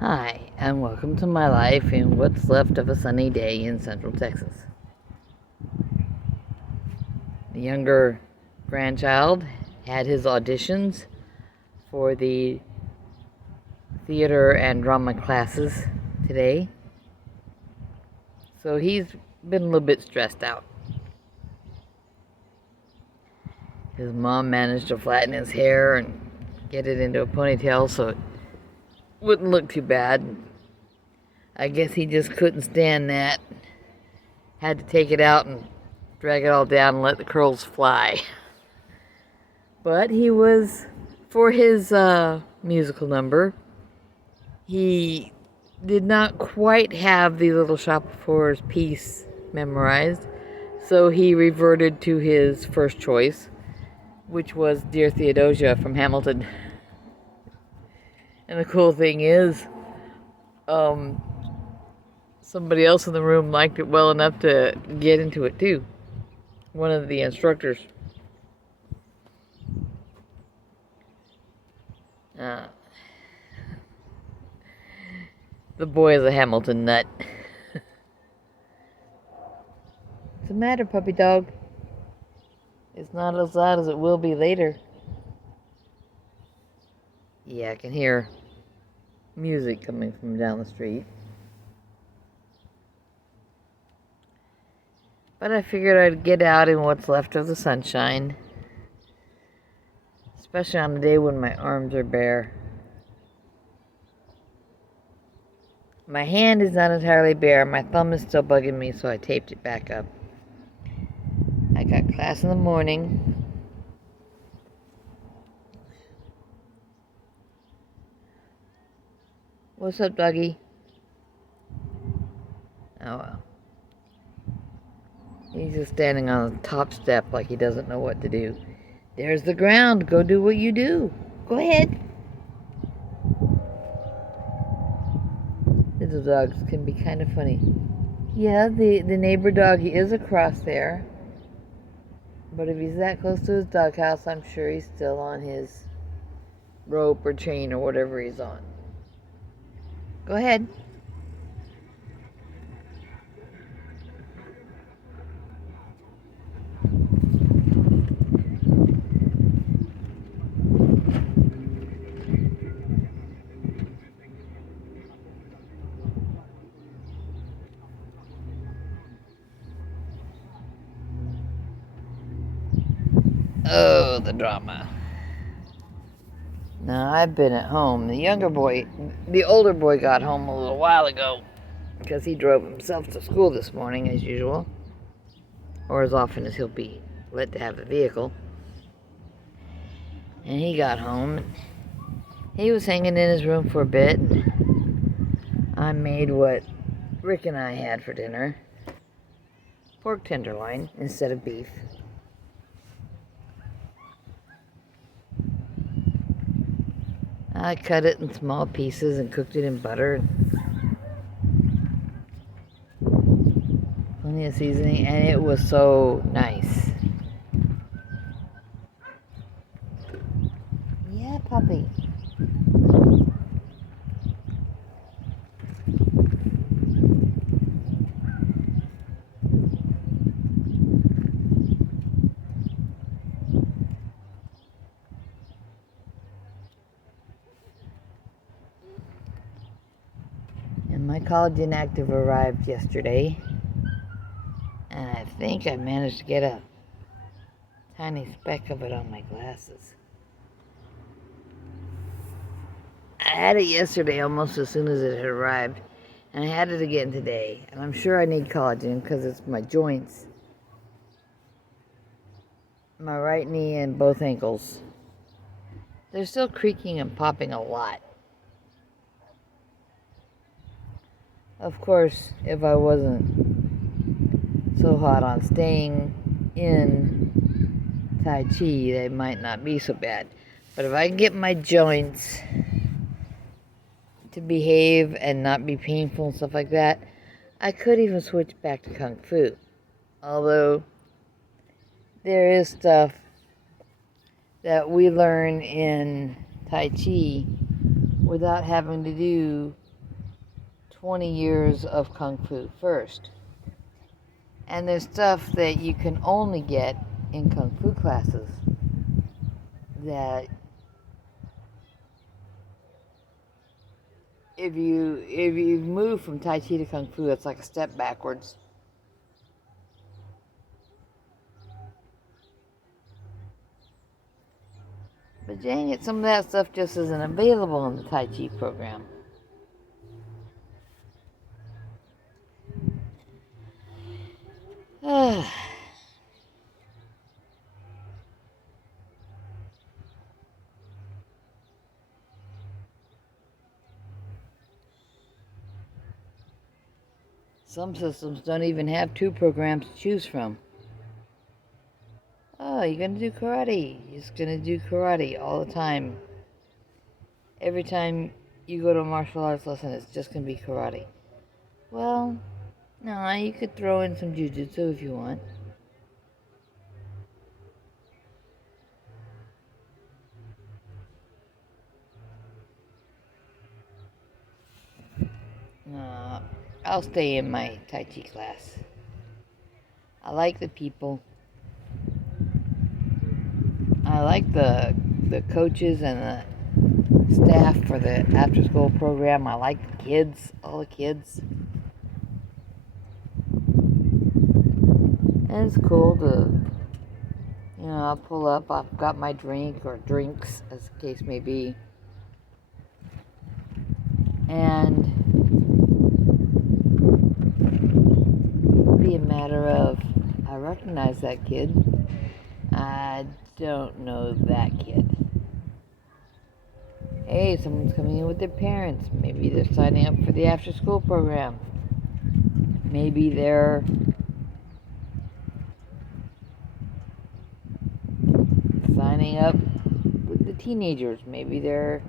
Hi, and welcome to my life in what's left of a sunny day in Central Texas. The younger grandchild had his auditions for the theater and drama classes today, so he's been a little bit stressed out. His mom managed to flatten his hair and get it into a ponytail so it wouldn't look too bad. I guess he just couldn't stand that. Had to take it out and drag it all down and let the curls fly. But he was, for his musical number, he did not quite have the Little Shop of Horrors piece memorized, so he reverted to his first choice, which was Dear Theodosia from Hamilton. And the cool thing is, somebody else in the room liked it well enough to get into it too. One of the instructors. The boy is a Hamilton nut. What's the matter, puppy dog? It's not as loud as it will be later. Yeah, I can hear music coming from down the street. But I figured I'd get out in what's left of the sunshine. Especially on a day when my arms are bare. My hand is not entirely bare. My thumb is still bugging me, so I taped it back up. I got class in the morning. What's up, doggy? Oh, well. He's just standing on the top step like he doesn't know what to do. There's the ground. Go do what you do. Go ahead. Little dogs can be kind of funny. Yeah, the neighbor doggy is across there. But if he's that close to his doghouse, I'm sure he's still on his rope or chain or whatever he's on. Go ahead. Oh, the drama. Now, I've been at home. The older boy got home a little while ago because he drove himself to school this morning as usual, or as often as he'll be let to have a vehicle. And he got home. He was hanging in his room for a bit. And I made what Rick and I had for dinner. Pork tenderloin instead of beef. I cut it in small pieces and cooked it in butter. Plenty of seasoning, and it was so nice. Yeah, puppy. And my collagen active arrived yesterday. And I think I managed to get a tiny speck of it on my glasses. I had it yesterday almost as soon as it had arrived. And I had it again today. And I'm sure I need collagen because it's my joints. My right knee and both ankles. They're still creaking and popping a lot. Of course, if I wasn't so hot on staying in Tai Chi, they might not be so bad. But if I can get my joints to behave and not be painful and stuff like that, I could even switch back to Kung Fu. Although, there is stuff that we learn in Tai Chi without having to do 20 years of Kung Fu first. And there's stuff that you can only get in Kung Fu classes that if you move from Tai Chi to Kung Fu, it's like a step backwards. But dang it, some of that stuff just isn't available in the Tai Chi program. Some systems don't even have 2 programs to choose from. Oh, you're gonna do karate. You're just gonna do karate all the time. Every time you go to a martial arts lesson, it's just gonna be karate. Well, no, you could throw in some jujitsu if you want. No, I'll stay in my Tai Chi class. I like the people. I like the coaches and the staff for the after school program. I like the kids, all the kids. And it's cool to, I'll pull up, I've got my drink or drinks, as the case may be. And be a matter of, I recognize that kid. I don't know that kid. Hey, someone's coming in with their parents. Maybe they're signing up for the after school program. Maybe they're signing up with the teenagers. Maybe they're...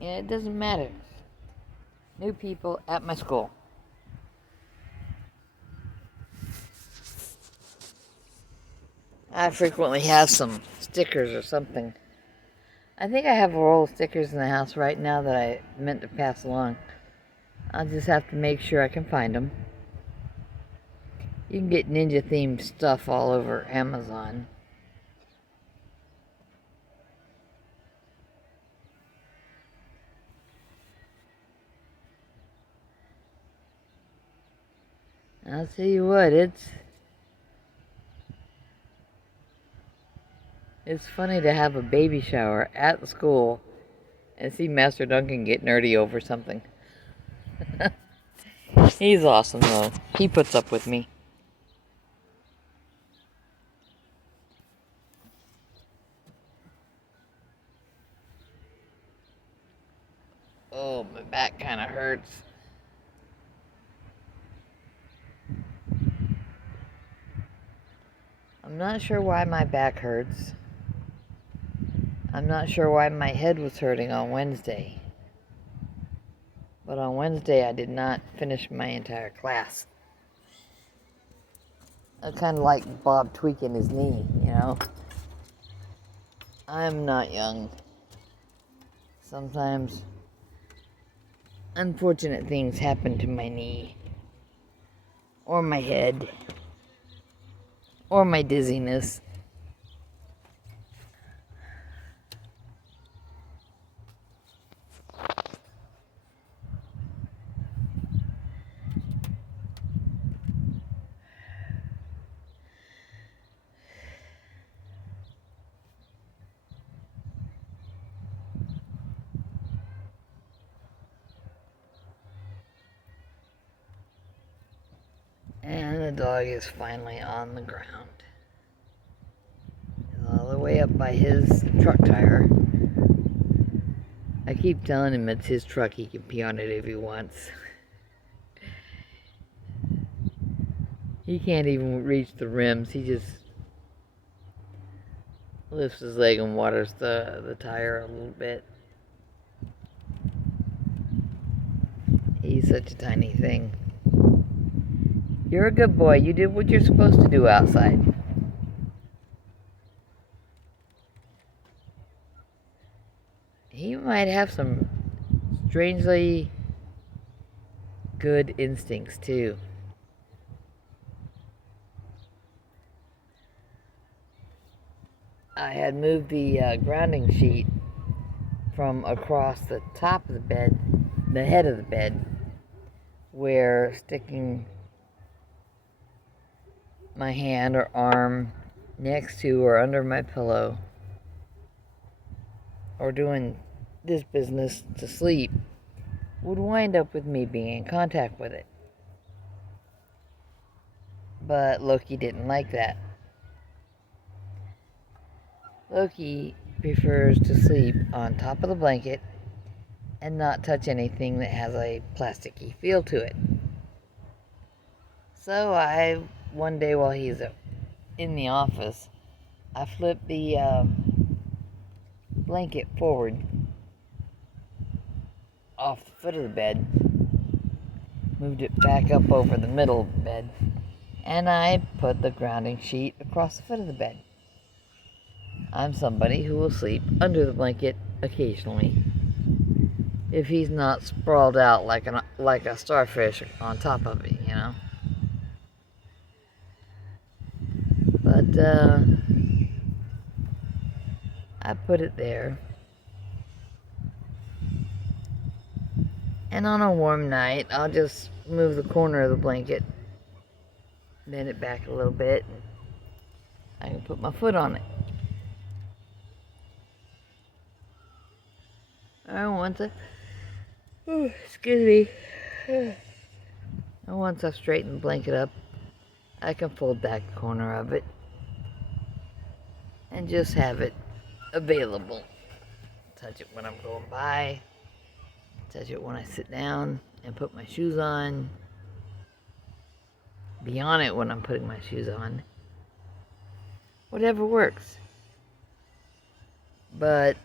it doesn't matter. New people at my school. I frequently have some stickers or something. I think I have a roll of stickers in the house right now that I meant to pass along. I'll just have to make sure I can find them. You can get ninja-themed stuff all over Amazon. I'll tell you what, it's funny to have a baby shower at the school and see Master Duncan get nerdy over something. He's awesome, though. He puts up with me. Oh, my back kind of hurts. I'm not sure why my back hurts. I'm not sure why my head was hurting on Wednesday. But on Wednesday, I did not finish my entire class. I kind of like Bob tweaking his knee, I'm not young. Sometimes unfortunate things happen to my knee, or my head, or my dizziness. And the dog is finally on the ground. He's all the way up by his truck tire. I keep telling him it's his truck, he can pee on it if he wants. He can't even reach the rims, he just lifts his leg and waters the tire a little bit. He's such a tiny thing. You're a good boy. You did what you're supposed to do outside. He might have some strangely good instincts too. I had moved the grounding sheet from across the top of the bed, the head of the bed, where sticking my hand or arm next to or under my pillow or doing this business to sleep would wind up with me being in contact with it. But Loki didn't like that. Loki prefers to sleep on top of the blanket and not touch anything that has a plasticky feel to it. So one day while he's in the office, I flipped the blanket forward off the foot of the bed, moved it back up over the middle of the bed, and I put the grounding sheet across the foot of the bed. I'm somebody who will sleep under the blanket occasionally if he's not sprawled out like a starfish on top of it, you know. But I put it there. And on a warm night, I'll just move the corner of the blanket, bend it back a little bit, and I can put my foot on it. Excuse me. And once I've straightened the blanket up, I can fold back the corner of it and just have it available. Touch it when I'm going by, touch it when I sit down and put my shoes on, be on it when I'm putting my shoes on. Whatever works. But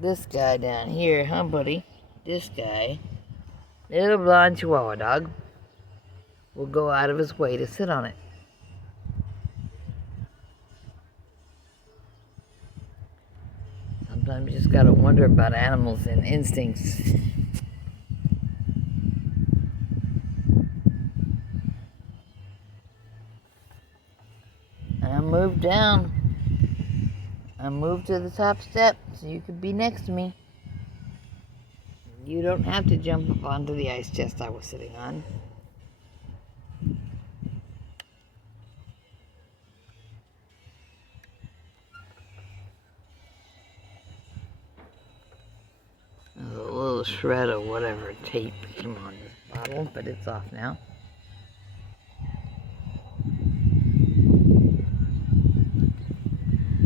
this guy down here, huh, buddy? This guy, little blonde Chihuahua dog, will go out of his way to sit on it. Sometimes you just gotta wonder about animals and instincts. I moved down. I moved to the top step so you could be next to me. You don't have to jump up onto the ice chest I was sitting on. There's a little shred of whatever tape came on this bottle, but it's off now.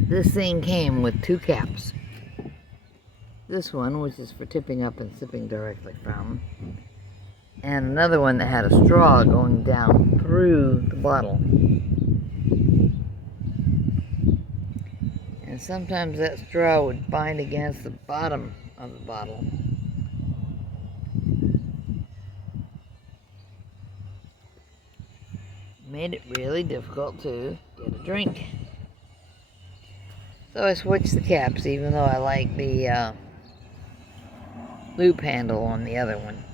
This thing came with two caps. This one, which is for tipping up and sipping directly from, and another one that had a straw going down through the bottle. And sometimes that straw would bind against the bottom of the bottle. Made it really difficult to get a drink. So I switched the caps, even though I like the loop handle on the other one.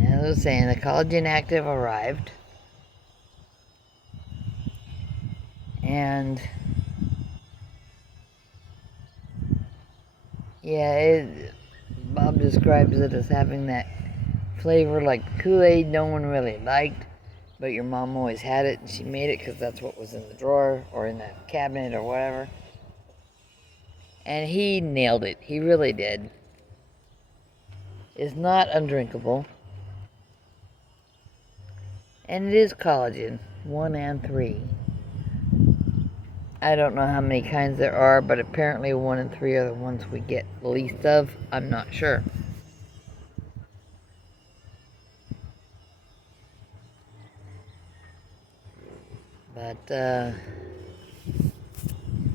As I was saying, the Collagen Active arrived. And yeah, Bob describes it as having that flavor like Kool-Aid no one really liked, but your mom always had it and she made it because that's what was in the drawer or in the cabinet or whatever. And he nailed it. He really did. It's not undrinkable. And it is collagen, 1 and 3. I don't know how many kinds there are, but apparently 1 and 3 are the ones we get the least of. I'm not sure. But, yeah,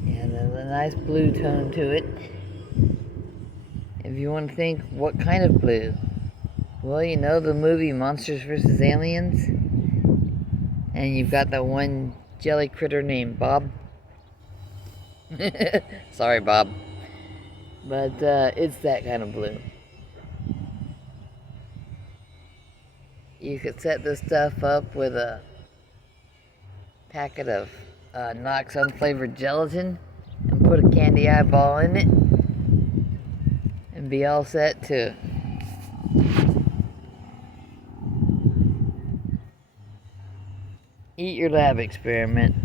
there's a nice blue tone to it. If you want to think, what kind of blue? Well, you know the movie Monsters vs. Aliens? And you've got that one jelly critter named Bob. Sorry, Bob. But it's that kind of blue. You could set this stuff up with a packet of Knox unflavored gelatin and put a candy eyeball in it and be all set to eat your lab experiment.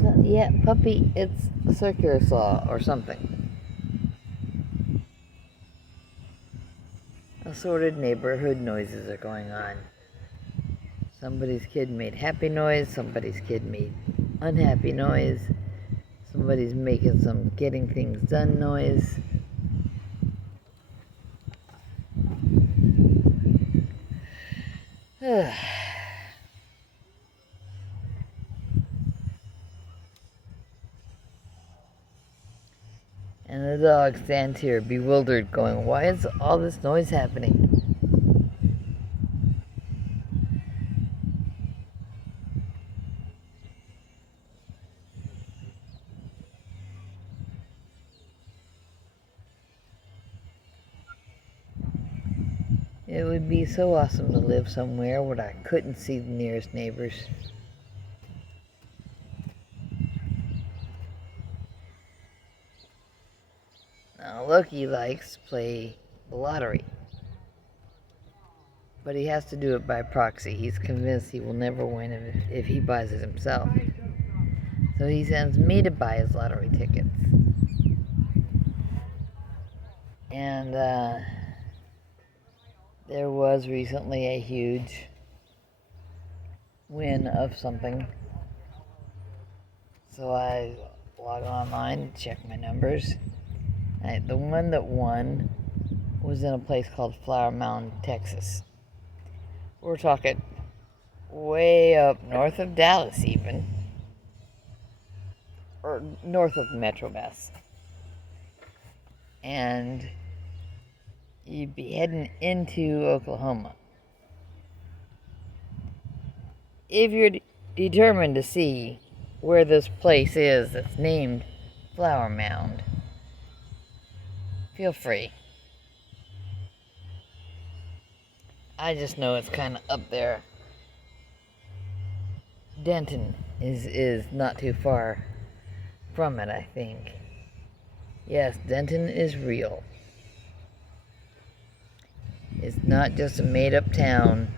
So, yeah, puppy, it's a circular saw or something. Assorted neighborhood noises are going on. Somebody's kid made happy noise, somebody's kid made unhappy noise, somebody's making some getting things done noise. And the dog stands here bewildered, going, why is all this noise happening? It would be so awesome to live somewhere where I couldn't see the nearest neighbors. Now, Loki likes to play the lottery, but he has to do it by proxy. He's convinced he will never win if he buys it himself. So he sends me to buy his lottery tickets. And there was recently a huge win of something. So I log online, check my numbers. The one that won was in a place called Flower Mound, Texas. We're talking way up north of Dallas even. Or north of Metro West. And you'd be heading into Oklahoma. If you're determined to see where this place is that's named Flower Mound, feel free. I just know it's kind of up there. Denton is not too far from it, I think. Yes, Denton is real. It's not just a made-up town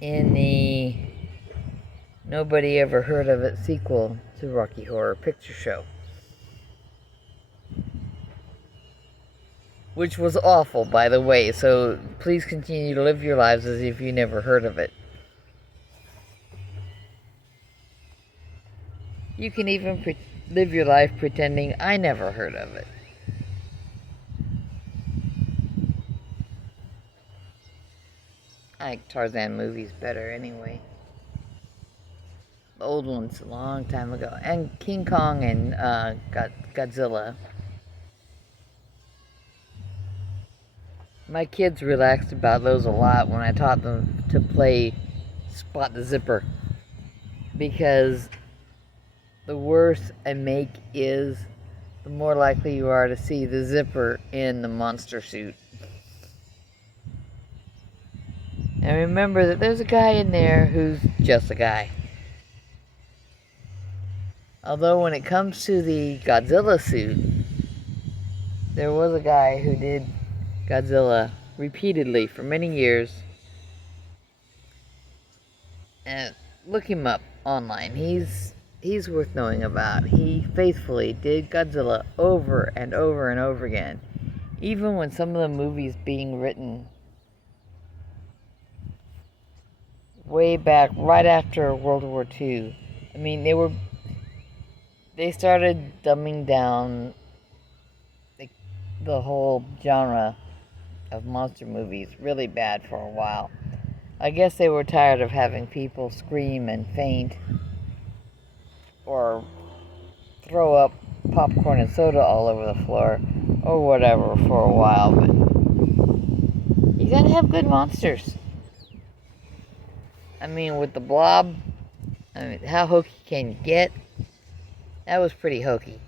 in the nobody ever heard of it sequel to Rocky Horror Picture Show, which was awful, by the way, so please continue to live your lives as if you never heard of it. You can even live your life pretending I never heard of it. I like Tarzan movies better anyway. The old ones a long time ago. And King Kong and Godzilla. My kids relaxed about those a lot when I taught them to play Spot the Zipper. Because the worse a make is, the more likely you are to see the zipper in the monster suit. And remember that there's a guy in there who's just a guy. Although when it comes to the Godzilla suit, there was a guy who did Godzilla repeatedly for many years. And look him up online. He's worth knowing about. He faithfully did Godzilla over and over and over again. Even when some of the movies being written way back right after World War II. I mean, they started dumbing down the whole genre of monster movies really bad for a while. I guess they were tired of having people scream and faint or throw up popcorn and soda all over the floor or whatever for a while, but you gotta have good monsters. I mean, with the Blob, I mean, how hokey can you get? That was pretty hokey.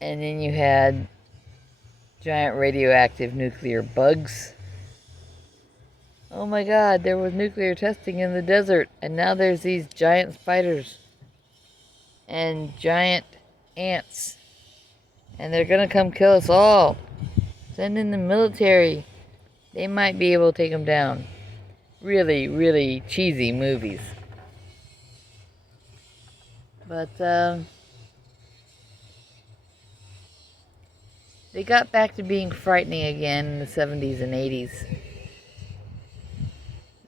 And then you had giant radioactive nuclear bugs. Oh my god, there was nuclear testing in the desert, and now there's these giant spiders and giant ants, and they're gonna come kill us all. Send in the military. They might be able to take them down. Really, really cheesy movies. But, they got back to being frightening again in the 70s and 80s.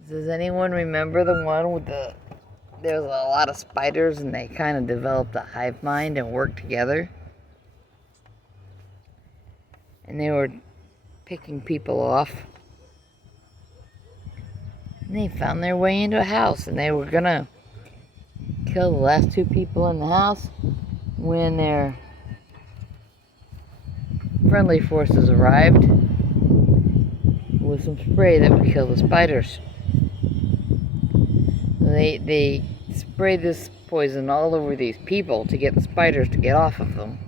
Does anyone remember the one with there was a lot of spiders and they kind of developed a hive mind and worked together? And they were picking people off. And they found their way into a house and they were gonna kill the last two people in the house when their friendly forces arrived with some spray that would kill the spiders. They sprayed this poison all over these people to get the spiders to get off of them.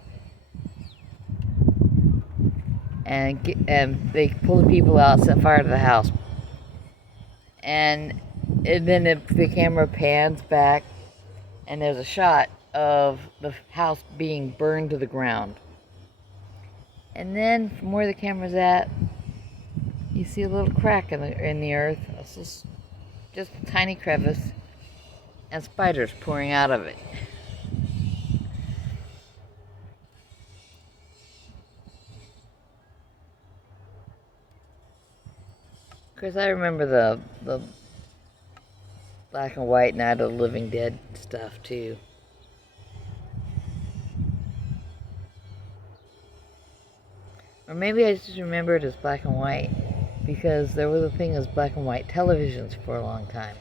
And they pulled the people out, set fire to the house. And then the camera pans back, and there's a shot of the house being burned to the ground. And then from where the camera's at, you see a little crack in the earth. It's just a tiny crevice, and spiders pouring out of it. Of course, I remember the black and white Night of the Living Dead stuff too. Or maybe I just remember it as black and white because there was a thing as black and white televisions for a long time.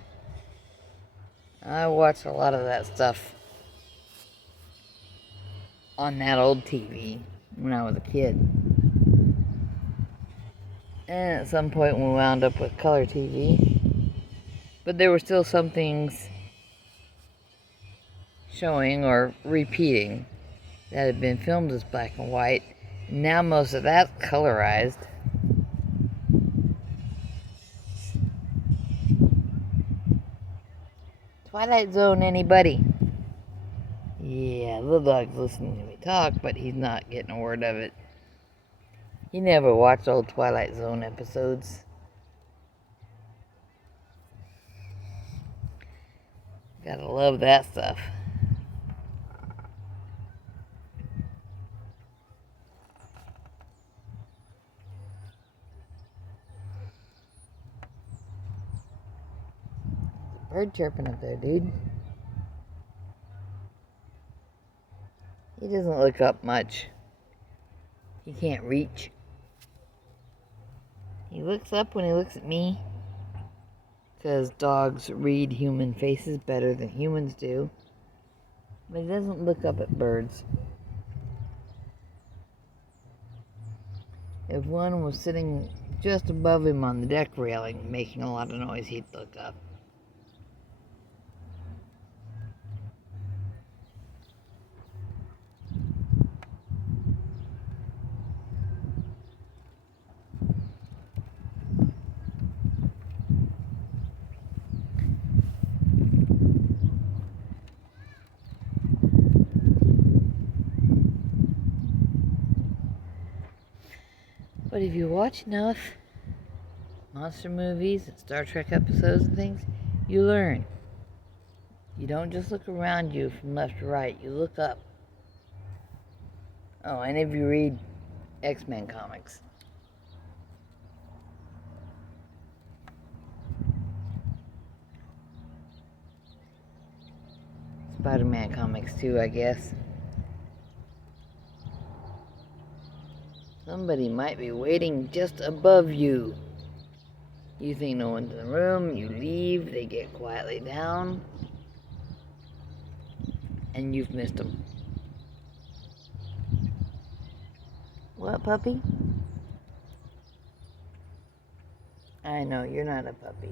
I watched a lot of that stuff on that old TV when I was a kid. And at some point we wound up with color TV. But there were still some things showing or repeating that had been filmed as black and white. Now most of that's colorized. Twilight Zone, anybody? Yeah, Little Dog's listening to me talk, but he's not getting a word of it. He never watched old Twilight Zone episodes. Gotta love that stuff. Bird chirping up there, dude. He doesn't look up much. He can't reach. He looks up when he looks at me, because dogs read human faces better than humans do. But he doesn't look up at birds. If one was sitting just above him on the deck railing, making a lot of noise, he'd look up. But if you watch enough monster movies and Star Trek episodes and things, you learn. You don't just look around you from left to right, you look up. Oh, and if you read X-Men comics. Spider-Man comics too, I guess. Somebody might be waiting just above you. You think no one's in the room, you leave, they get quietly down, and you've missed them. What, puppy? I know, you're not a puppy.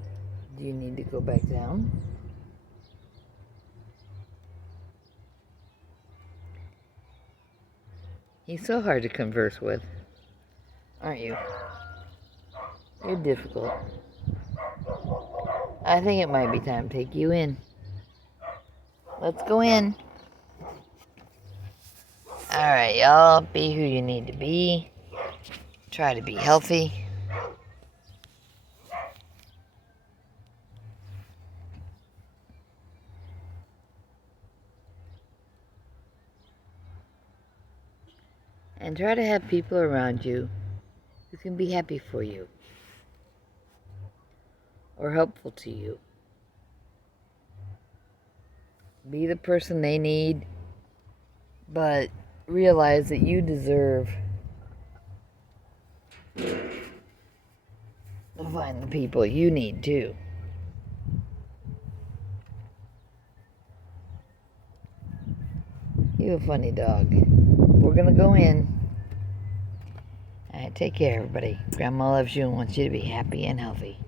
Do you need to go back down? He's so hard to converse with, aren't you? You're difficult. I think it might be time to take you in. Let's go in. Alright, y'all. Be who you need to be. Try to be healthy. And try to have people around you who can be happy for you or helpful to you. Be the person they need, but realize that you deserve to find the people you need too. You're a funny dog. We're gonna go in. All right, take care, everybody. Grandma loves you and wants you to be happy and healthy.